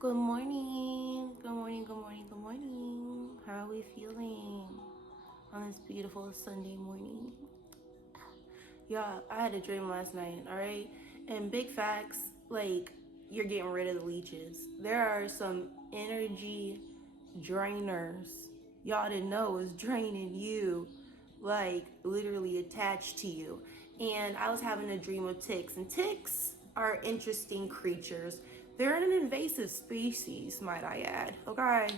Good morning. Good morning. Good morning. Good morning. How are we feeling on this beautiful Sunday morning? Yeah, I had a dream last night, all right? And big facts, like you're getting rid of the leeches. There are some energy drainers. Y'all didn't know was draining you, like literally attached to you. And I was having a dream of ticks, and ticks are interesting creatures. They're an invasive species, might I add, okay?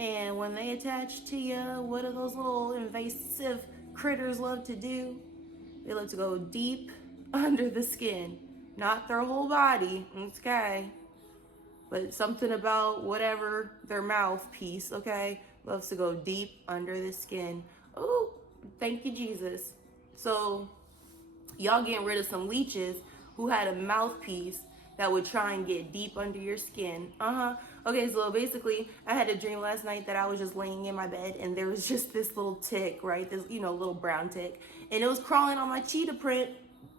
And when they attach to you, what do those little invasive critters love to do? They love to go deep under the skin, not their whole body, okay? But something about whatever their mouthpiece, okay, loves to go deep under the skin. Oh, thank you, Jesus. So, y'all getting rid of some leeches who had a mouthpiece that would try and get deep under your skin. Okay, so basically, I had a dream last night that I was just laying in my bed and there was just this little tick, right? This, little brown tick. And it was crawling on my cheetah print,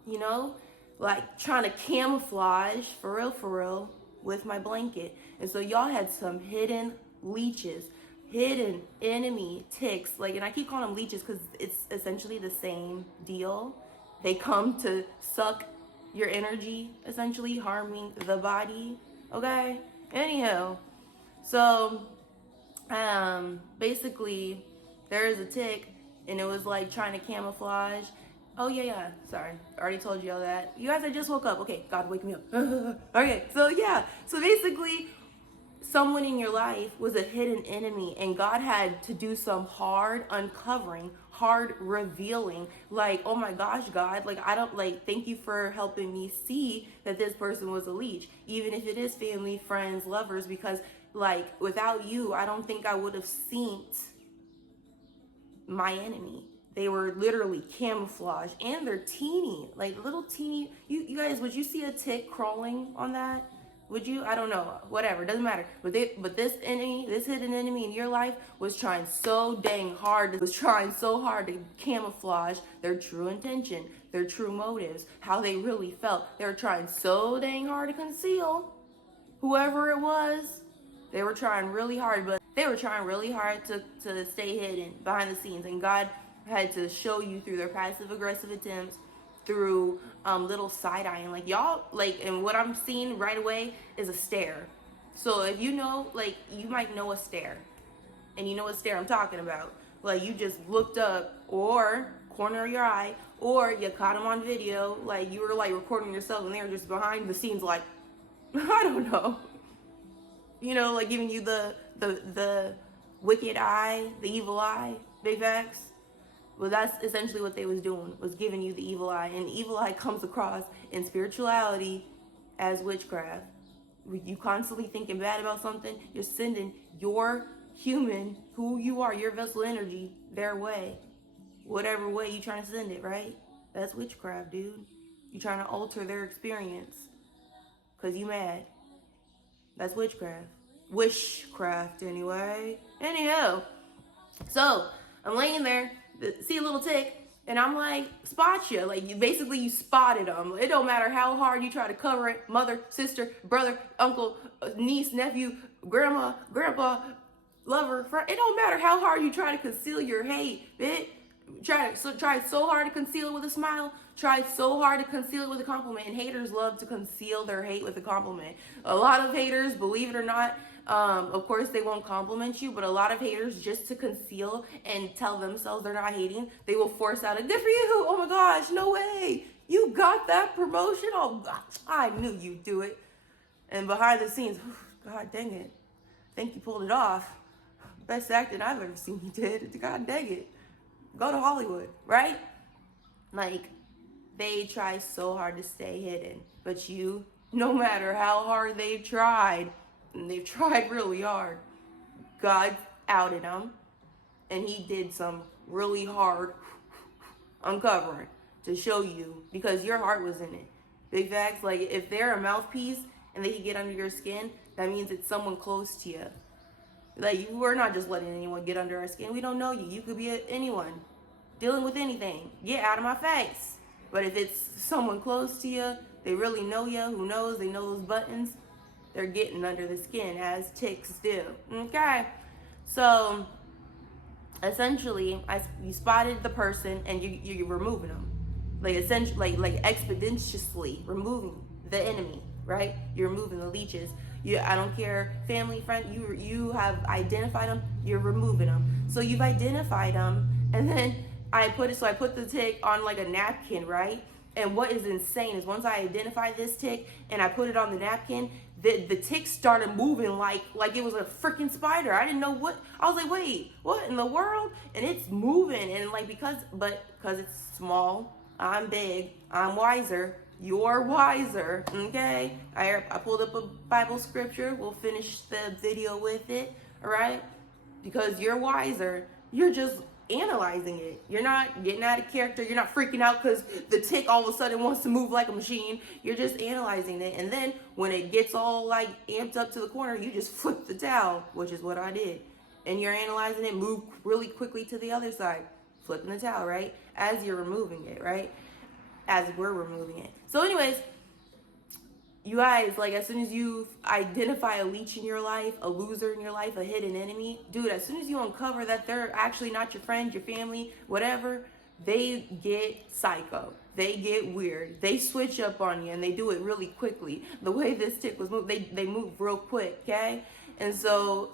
you know, like trying to camouflage, for real, with my blanket. And so y'all had some hidden leeches, hidden enemy ticks. Like, and I keep calling them leeches because it's essentially the same deal. They come to suck your energy, essentially harming the body. Okay. Anyhow, so basically, there is a tick, and it was like trying to camouflage. Oh yeah. Sorry, I already told you all that. You guys, I just woke up. Okay, God, wake me up. Okay, so yeah, so basically, someone in your life was a hidden enemy, and God had to do some hard uncovering, hard revealing. Like, oh my gosh, God, like, I don't, like, thank you for helping me see that this person was a leech, even if it is family, friends, lovers, because like without you, I don't think I would have seen my enemy. They were literally camouflaged, and they're teeny, like little teeny. You guys, would you see a tick crawling on that? Would you? I don't know. Whatever, doesn't matter. But this enemy, this hidden enemy in your life, was trying so dang hard. Was trying so hard to camouflage their true intention, their true motives, how they really felt. They were trying so dang hard to conceal whoever it was. They were trying really hard, but they were trying really hard to stay hidden behind the scenes. And God had to show you through their passive aggressive attempts, through little side eyeing. Like y'all, like, and what I'm seeing right away is a stare. So if you know, like, you might know a stare, and you know what stare I'm talking about. Like, you just looked up, or corner of your eye, or you caught them on video, like you were like recording yourself and they were just behind the scenes, like, I don't know, like giving you the wicked eye, the evil eye, big facts. Well, that's essentially what they was doing, was giving you the evil eye. And the evil eye comes across in spirituality as witchcraft. You constantly thinking bad about something, you're sending your human, who you are, your vessel energy, their way. Whatever way you trying to send it, right? That's witchcraft, dude. You trying to alter their experience because you mad. That's witchcraft. Wishcraft, anyway. Anyhow, so I'm laying there, see a little tick, and I'm like, spot you. Like, you spotted them. It don't matter how hard you try to cover it. Mother, sister, brother, uncle, niece, nephew, grandma, grandpa, lover, friend. It don't matter how hard you try to conceal your hate, bitch. Try so hard to conceal it with a smile. Try so hard to conceal it with a compliment. And haters love to conceal their hate with a compliment. A lot of haters, believe it or not, of course they won't compliment you, but a lot of haters, just to conceal and tell themselves they're not hating, they will force out a good for you. Oh my gosh, no way. You got that promotion? Oh God, I knew you'd do it. And behind the scenes, God dang it. Think you pulled it off. Best acting I've ever seen you did. God dang it. Go to Hollywood, right? Like, they try so hard to stay hidden. But you, no matter how hard they've tried, and they've tried really hard, God outed them. And he did some really hard uncovering to show you, because your heart was in it. Big facts, like, if they're a mouthpiece and they can get under your skin, that means it's someone close to you. Like, we're not just letting anyone get under our skin. We don't know you. You could be anyone dealing with anything. Get out of my face. But if it's someone close to you, they really know you, who knows, they know those buttons, They're getting under the skin, as ticks do. Okay, so essentially, you spotted the person and you're removing them, like essentially, like expeditiously removing the enemy, right? You're removing the leeches. I don't care, family, friend. You have identified them. You're removing them. So you've identified them, and then I put it. So I put the tick on like a napkin, right? And what is insane is once I identified this tick and I put it on the napkin, the tick started moving like it was a freaking spider. I didn't know what. I was like, wait, what in the world? And it's moving, and like because it's small, I'm big, I'm wiser. You're wiser, okay? I pulled up a Bible scripture. We'll finish the video with it, all right? Because you're wiser. You're just analyzing it. You're not getting out of character. You're not freaking out because the tick all of a sudden wants to move like a machine. You're just analyzing it. And then when it gets all like amped up to the corner, you just flip the towel, which is what I did. And you're analyzing it, move really quickly to the other side, flipping the towel, right? As you're removing it, right? As we're removing it. So anyways, you guys, like as soon as you identify a leech in your life, a loser in your life, a hidden enemy, dude, as soon as you uncover that they're actually not your friend, your family, whatever, they get psycho. They get weird. They switch up on you, and they do it really quickly. The way this tick was moved, they move real quick, okay? And so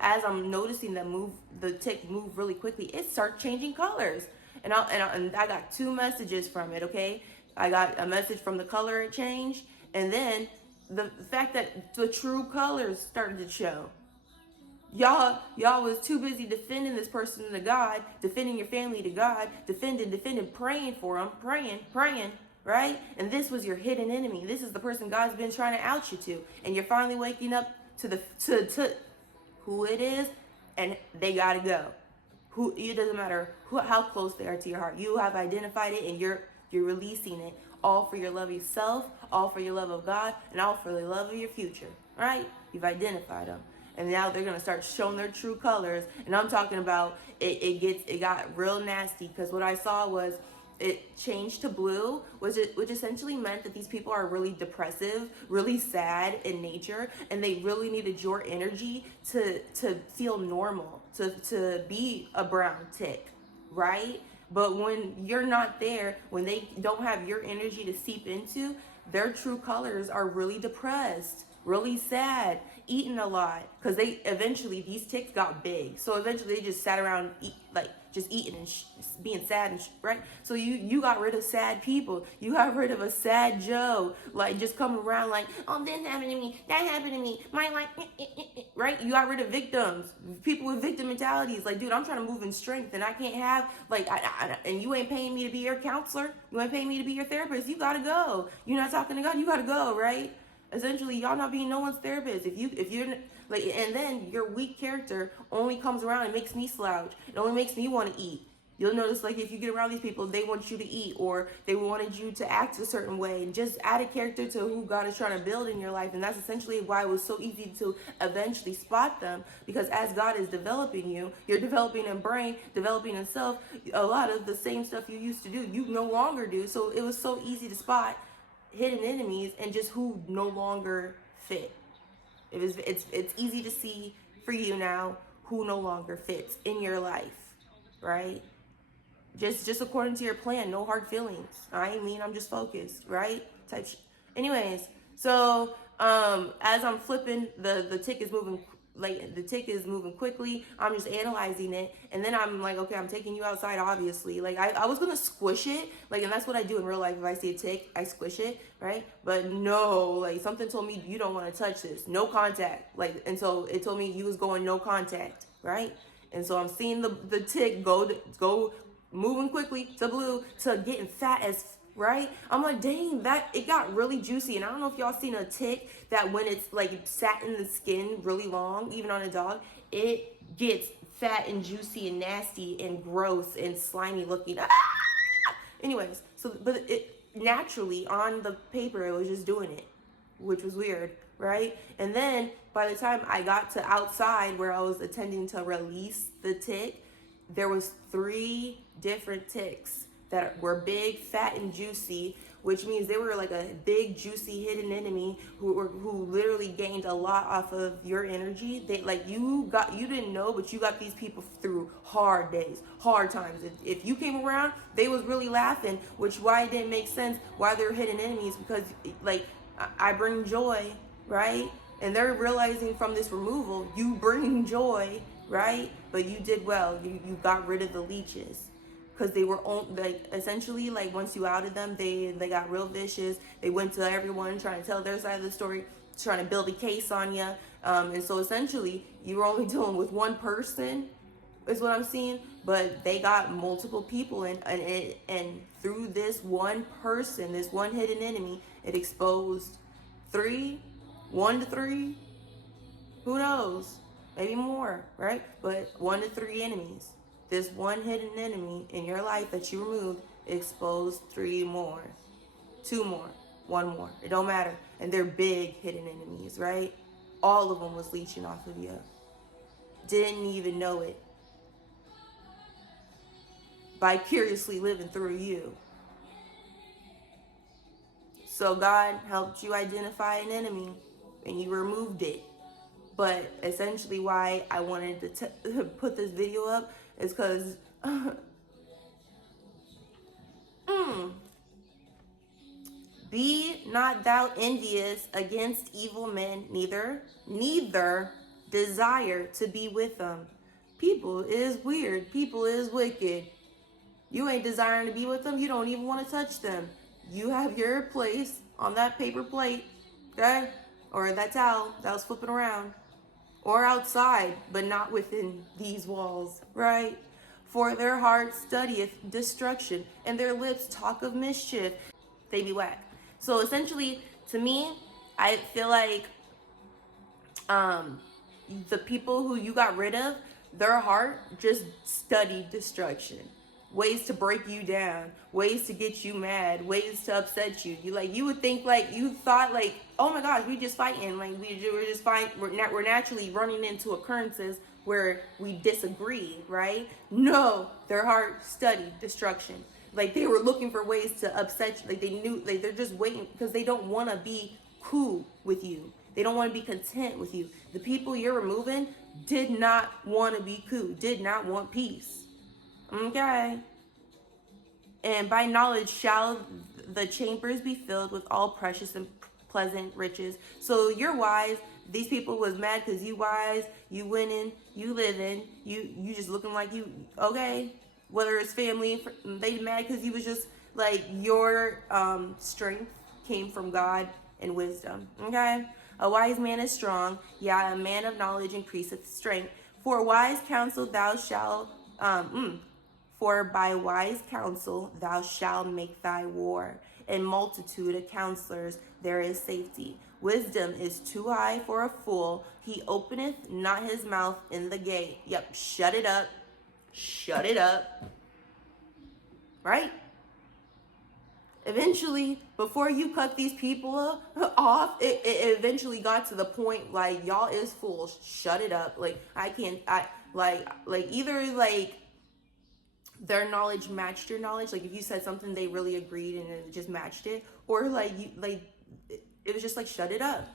as I'm noticing the tick move really quickly, it starts changing colors. And I got 2 messages from it, okay? I got a message from the color it changed, and then the fact that the true colors started to show. Y'all was too busy defending this person to God, defending your family to God, defending, praying for them, praying, right? And this was your hidden enemy. This is the person God's been trying to out you to, and you're finally waking up to who it is, and they gotta go. It doesn't matter how close they are to your heart. You have identified it, and you're releasing it, all for your love of yourself, all for your love of God, and all for the love of your future. Right? You've identified them, and now they're gonna start showing their true colors. And I'm talking about it got real nasty, because what I saw was it changed to blue, which essentially meant that these people are really depressive, really sad in nature, and they really needed your energy to feel normal, to be a brown tick, right? But when you're not there, when they don't have your energy to seep into, their true colors are really depressed, really sad, eating a lot, because these ticks got big. So eventually they just sat around just eating and being sad and right. So you got rid of sad people. You got rid of a sad Joe, like just coming around like, oh, this happened to me, that happened to me, my life, right? You got rid of victims, people with victim mentalities. Like, dude, I'm trying to move in strength, and I can't have and you ain't paying me to be your counselor. You ain't paying me to be your therapist. You gotta go. You're not talking to God. You gotta go, right? Essentially, y'all not being no one's therapist. If you're like, and then your weak character only comes around and makes me slouch. It only makes me want to eat. You'll notice, like, if you get around these people, they want you to eat, or they wanted you to act a certain way, and just add a character to who God is trying to build in your life. And that's essentially why it was so easy to eventually spot them, because as God is developing you, you're developing in brain, developing in self. A lot of the same stuff you used to do, you no longer do. So it was so easy to spot hidden enemies and just who no longer fit. It's easy to see for you now who no longer fits in your life, right? Just according to your plan, no hard feelings. I'm just focused, right? Anyways, so as I'm flipping, the tick is moving. Like, the tick is moving quickly. I'm just analyzing it, and then I'm like, okay, I'm taking you outside, obviously. Like, I was gonna squish it, like, and that's what I do in real life. If I see a tick, I squish it, right? But no, like, something told me you don't want to touch this, no contact. Like, and so it told me you was going no contact, right? And so I'm seeing the tick go moving quickly to blue to getting fat as right. I'm like, dang, it got really juicy. And I don't know if y'all seen a tick that when it's like sat in the skin really long, even on a dog, it gets fat and juicy and nasty and gross and slimy looking. Anyways, so but it naturally on the paper it was just doing it, which was weird, right? And then by the time I got to outside where I was attending to release the tick, there was 3 different ticks that were big, fat, and juicy which means they were like a big, juicy, hidden enemy who literally gained a lot off of your energy. They like you didn't know, but you got these people through hard days, hard times. If you came around, they was really laughing, which why it didn't make sense why they're hidden enemies, because like I bring joy, right? And they're realizing from this removal, you bring joy, right? But you did well. You got rid of the leeches. Because they were like essentially like once you outed them, they got real vicious. They went to everyone trying to tell their side of the story, trying to build a case on you. And so essentially you were only dealing with one person, is what I'm seeing. But they got multiple people, and through this one person, this one hidden enemy, it exposed 1 to 3, who knows, maybe more, right? But 1 to 3 enemies. This one hidden enemy in your life that you removed exposed 3 more, 2 more, 1 more. It don't matter. And they're big hidden enemies, right? All of them was leeching off of you. Didn't even know it. Vicariously living through you. So God helped you identify an enemy and you removed it. But essentially why I wanted to put this video up is because be not thou envious against evil men, neither desire to be with them. People is weird. People is wicked. You ain't desiring to be with them. You don't even want to touch them. You have your place on that paper plate, okay? Or that towel that was flipping around. Or outside, but not within these walls, right? For their heart studieth destruction, and their lips talk of mischief. They be whack. So essentially, to me, I feel like the people who you got rid of, their heart just studied destruction. Ways to break you down, ways to get you mad, ways to upset you. You would think like you thought like, oh my gosh, we just fighting, like we're just fighting. We're naturally running into occurrences where we disagree, right? No, their heart studied destruction. Like they were looking for ways to upset you. Like they knew, like they're just waiting because they don't want to be cool with you. They don't want to be content with you. The people you're removing did not want to be cool, did not want peace. Okay. And by knowledge shall the chambers be filled with all precious and pleasant riches. So you're wise. These people was mad because you wise, you winning, you living, you just looking like you, okay. Whether it's family, they mad because you was just like your strength came from God and wisdom. Okay. A wise man is strong. Yeah, a man of knowledge increaseth strength. For wise counsel thou shalt For by wise counsel thou shalt make thy war. In multitude of counselors there is safety. Wisdom is too high for a fool. He openeth not his mouth in the gate. Yep, shut it up. Shut it up. Right? Eventually, before you cut these people off, it eventually got to the point like, y'all is fools. Shut it up. Like, either like, their knowledge matched your knowledge. Like if you said something, they really agreed and it just matched it. Or it was just like, shut it up.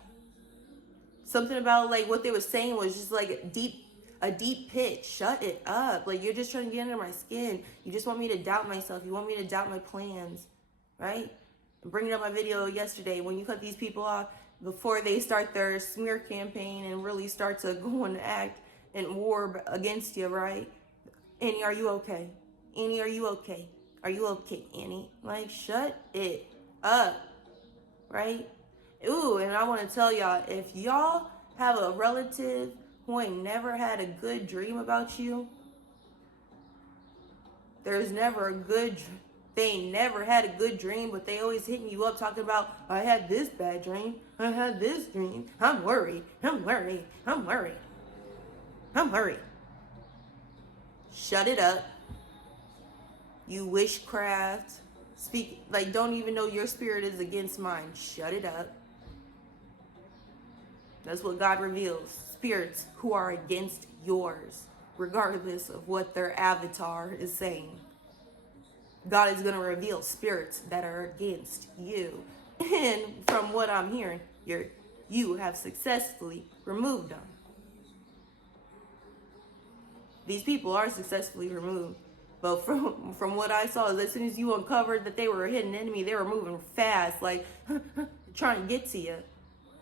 Something about like what they were saying was just like a deep pitch. Shut it up. Like you're just trying to get under my skin. You just want me to doubt myself. You want me to doubt my plans, right? Bringing up my video yesterday, when you cut these people off before they start their smear campaign and really start to go and act in war against you, right? Annie, are you okay? Annie, are you okay? Are you okay, Annie? Like, shut it up, right? Ooh, and I want to tell y'all, if y'all have a relative who ain't never had a good dream about you, there's never they ain't never had a good dream, but they always hitting you up talking about, I had this bad dream, I had this dream, I'm worried, I'm worried, I'm worried, I'm worried. Shut it up. You witchcraft. Speak, like, don't even know your spirit is against mine. Shut it up. That's what God reveals. Spirits who are against yours, regardless of what their avatar is saying. God is going to reveal spirits that are against you. And from what I'm hearing, you have successfully removed them. These people are successfully removed. But from what I saw, as soon as you uncovered that they were a hidden enemy, they were moving fast, like trying to get to you,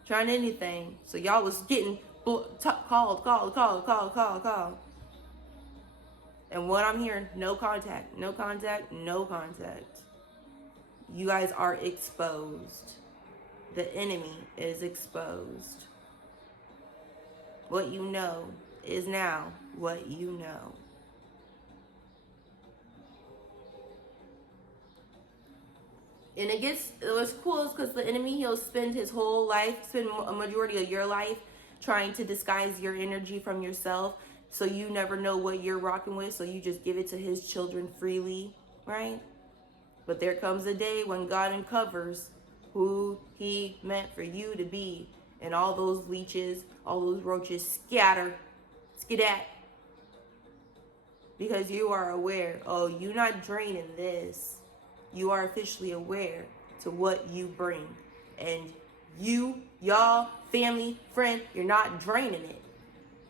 trying anything. So y'all was getting called. And what I'm hearing, no contact, no contact, no contact. You guys are exposed. The enemy is exposed. What you know is now what you know. And what's cool is because the enemy, he'll spend his whole life, spend a majority of your life trying to disguise your energy from yourself. So you never know what you're rocking with. So you just give it to his children freely, right? But there comes a day when God uncovers who he meant for you to be. And all those leeches, all those roaches skedat. Because you are aware, oh, you're not draining this. You are officially aware to what you bring. And y'all, family, friend, you're not draining it.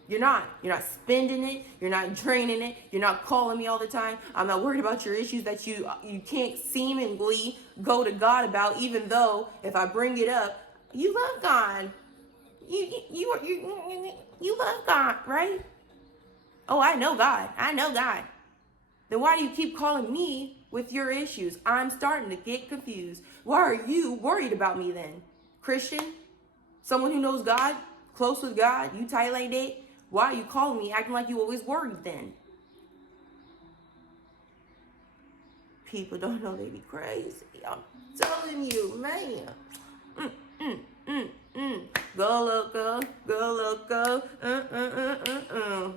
You're not spending it. You're not draining it. You're not calling me all the time. I'm not worried about your issues that you can't seemingly go to God about, even though if I bring it up, you love God. You love God, right? Oh, I know God. I know God. Then why do you keep calling me with your issues? I'm starting to get confused. Why are you worried about me then? Christian? Someone who knows God? Close with God? You tight like that? Why are you calling me acting like you always worried then? People don't know they be crazy. I'm telling you, man. Go loco, go loco,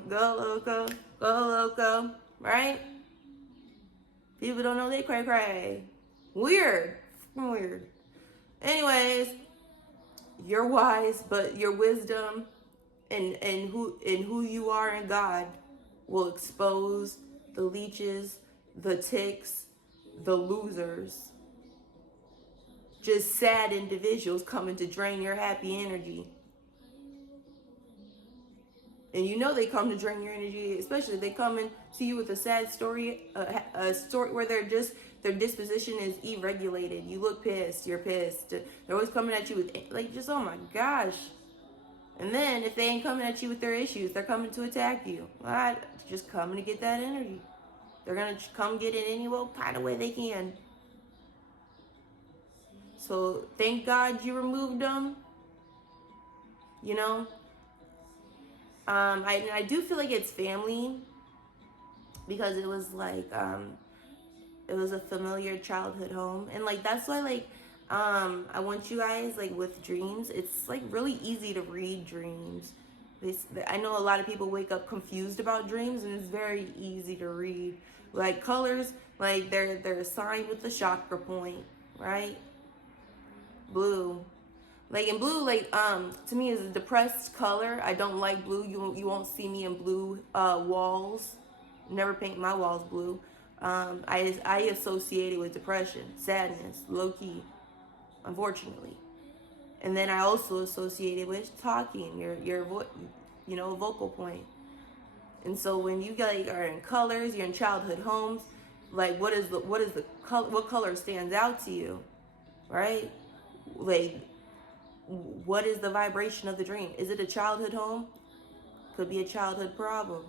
go loco, go loco, right? People don't know they cray. Weird. Anyways, you're wise, but your wisdom and who you are in God will expose the leeches, the ticks, the losers. Just sad individuals coming to drain your happy energy. And you know they come to drain your energy, especially if they come in to you with a sad story, a story where their disposition is irregulated. You look pissed, you're pissed. They're always coming at you with just, oh my gosh. And then if they ain't coming at you with their issues, they're coming to attack you. Just coming to get that energy. They're gonna come get it any kind of way they can. So thank God you removed them. You know. I do feel like it's family because it was like it was a familiar childhood home, and that's why I want you guys with dreams. It's really easy to read dreams. I know a lot of people wake up confused about dreams, and it's very easy to read. Colors, they're assigned with the chakra point, right? Blue. In blue, to me is a depressed color. I don't like blue. You won't see me in blue walls. Never paint my walls blue. I associate it with depression, sadness, low key, unfortunately. And then I also associate it with talking, your vocal point. And so when you are in colors, you're in childhood homes. What color stands out to you, right? What is the vibration of the dream? Is it a childhood home? Could be a childhood problem,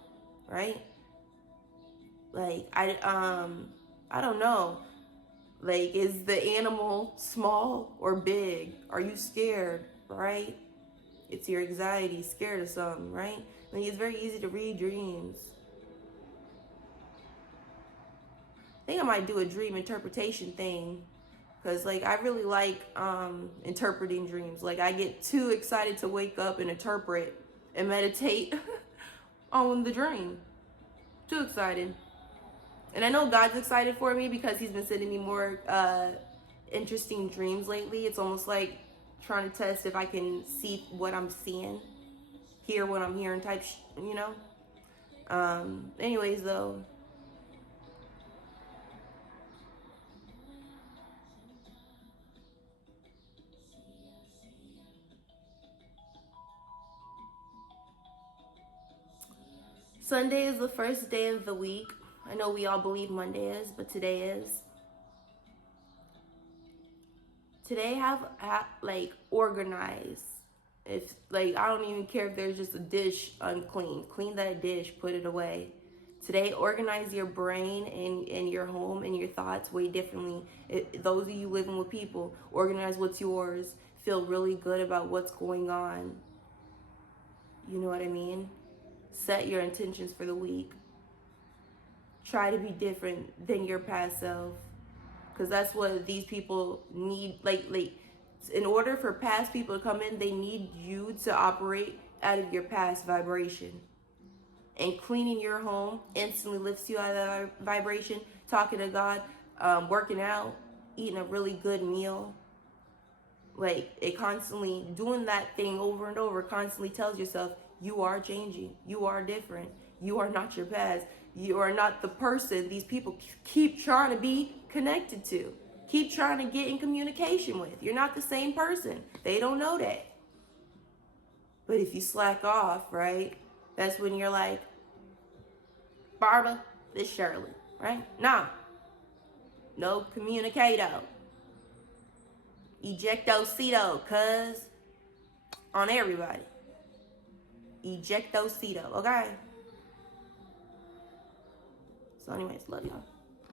right? I don't know. Is the animal small or big? Are you scared, right? It's your anxiety, scared of something, right? It's very easy to read dreams. I think I might do a dream interpretation thing. Because, I really like interpreting dreams. I get too excited to wake up and interpret and meditate on the dream. Too excited. And I know God's excited for me because he's been sending me more interesting dreams lately. It's almost like trying to test if I can see what I'm seeing, hear what I'm hearing type, Anyways, though. Sunday is the first day of the week. I know we all believe Monday is, but today is. Today have like organize. If like I don't even care if there's just a dish unclean, clean that dish, put it away. Today, organize your brain and your home and your thoughts way differently. Those of you living with people, organize what's yours. Feel really good about what's going on. You know what I mean? Set your intentions for the week. Try to be different than your past self. Because that's what these people need. Like, in order for past people to come in, they need you to operate out of your past vibration. And cleaning your home instantly lifts you out of that vibration. Talking to God, working out, eating a really good meal. Like, it constantly, doing that thing over and over, constantly tells yourself, you are changing. You are different. You are not your past. You are not the person these people keep trying to be connected to. Keep trying to get in communication with. You're not the same person. They don't know that. But if you slack off, right, that's when you're like, Barbara, this Shirley, right? No communicato. Ejectocito, cuz. On everybody. Ejectocito, okay? So anyways, love y'all.